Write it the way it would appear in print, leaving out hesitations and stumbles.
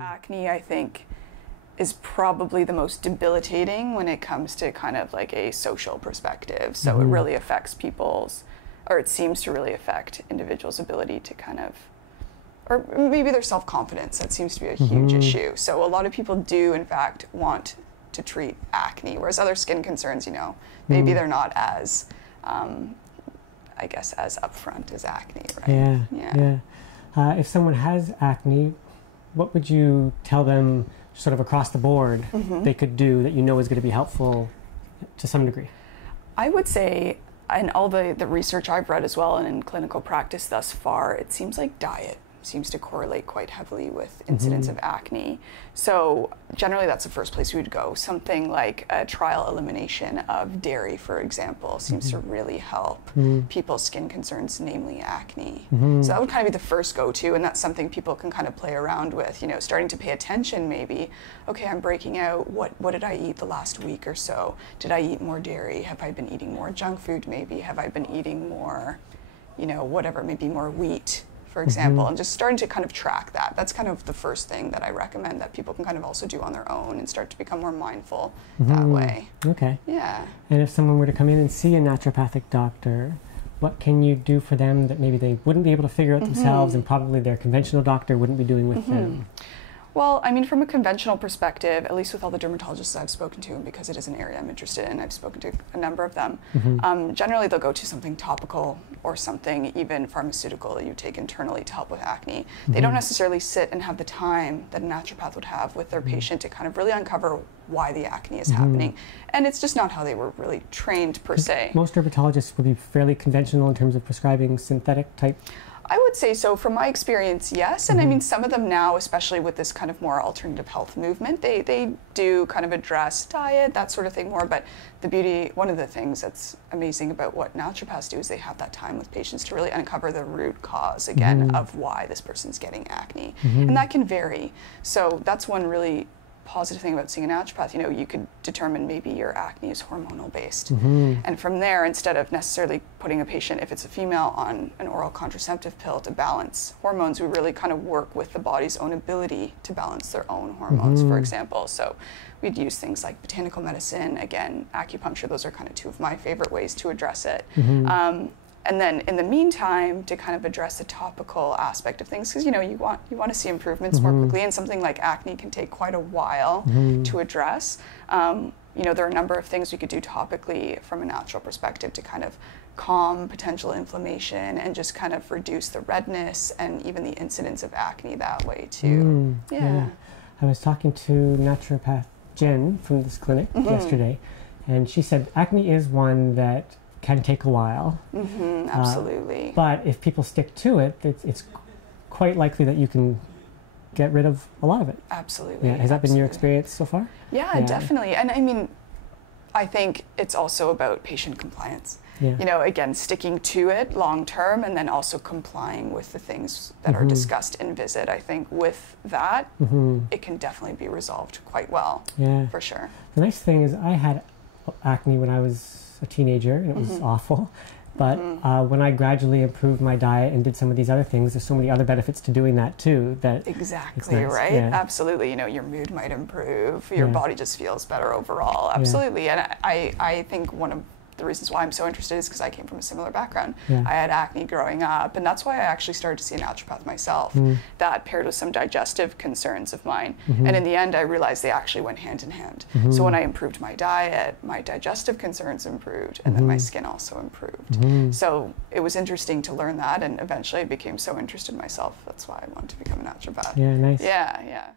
Acne, I think, is probably the most debilitating when it comes to kind of like a social perspective. So it really affects people's, or it seems to really affect individuals' ability to kind of, or maybe their self-confidence. That seems to be a huge issue. So a lot of people do, in fact, want to treat acne, whereas other skin concerns, you know, maybe they're not as, I guess, as upfront as acne, right? Yeah. If someone has acne, what would you tell them sort of across the board they could do that you know is going to be helpful to some degree? I would say, and all the research I've read as well and in clinical practice thus far, it seems like diet seems to correlate quite heavily with incidence of acne. So generally that's the first place we would go. Something like a trial elimination of dairy, for example, seems to really help people's skin concerns, namely acne. So that would kind of be the first go-to, and that's something people can kind of play around with, you know, starting to pay attention maybe. Okay, I'm breaking out, what did I eat the last week or so? Did I eat more dairy? Have I been eating more junk food maybe? Have I been eating more, you know, whatever, maybe more wheat, for example, and just starting to kind of track that. That's kind of the first thing that I recommend that people can kind of also do on their own and start to become more mindful that way. Okay. Yeah. And if someone were to come in and see a naturopathic doctor, what can you do for them that maybe they wouldn't be able to figure out themselves and probably their conventional doctor wouldn't be doing with them? Well, I mean, from a conventional perspective, at least with all the dermatologists I've spoken to, and because it is an area I'm interested in, I've spoken to a number of them. Generally, they'll go to something topical or something even pharmaceutical that you take internally to help with acne. They don't necessarily sit and have the time that a naturopath would have with their patient to kind of really uncover why the acne is happening. And it's just not how they were really trained per se. Most dermatologists would be fairly conventional in terms of prescribing synthetic type. I would say so. From my experience, yes. And I mean, some of them now, especially with this kind of more alternative health movement, they do kind of address diet, that sort of thing more. But the beauty, one of the things that's amazing about what naturopaths do is they have that time with patients to really uncover the root cause, again, of why this person's getting acne. And that can vary. So that's one really positive thing about seeing a naturopath. You know, you could determine maybe your acne is hormonal based, and from there, instead of necessarily putting a patient, if it's a female, on an oral contraceptive pill to balance hormones, we really kind of work with the body's own ability to balance their own hormones, for example. So we'd use things like botanical medicine, again, acupuncture. Those are kind of two of my favorite ways to address it. And then in the meantime, to kind of address the topical aspect of things, because you know you want to see improvements more quickly, and something like acne can take quite a while to address. You know, there are a number of things we could do topically from a natural perspective to kind of calm potential inflammation and just kind of reduce the redness and even the incidence of acne that way too. Yeah. I was talking to naturopath Jen from this clinic yesterday, and she said acne is one that can take a while. Absolutely. But if people stick to it, it's quite likely that you can get rid of a lot of it. Absolutely. Yeah. Has that been your experience so far? Yeah, definitely. And I mean, I think it's also about patient compliance. You know, again, sticking to it long term, and then also complying with the things that are discussed in visit. I think with that, it can definitely be resolved quite well, for sure. The nice thing is I had acne when I was a teenager, and it was awful. But when I gradually improved my diet and did some of these other things, there's so many other benefits to doing that too. That exactly nice. Right. Absolutely. You know, your mood might improve. Your body just feels better overall. Absolutely. And I think one of the reasons why I'm so interested is because I came from a similar background. I had acne growing up, and that's why I actually started to see a naturopath myself. That paired with some digestive concerns of mine. And in the end, I realized they actually went hand in hand. So when I improved my diet, my digestive concerns improved, and then my skin also improved. So it was interesting to learn that, and eventually I became so interested myself. That's why I wanted to become a naturopath. Yeah, nice. Yeah.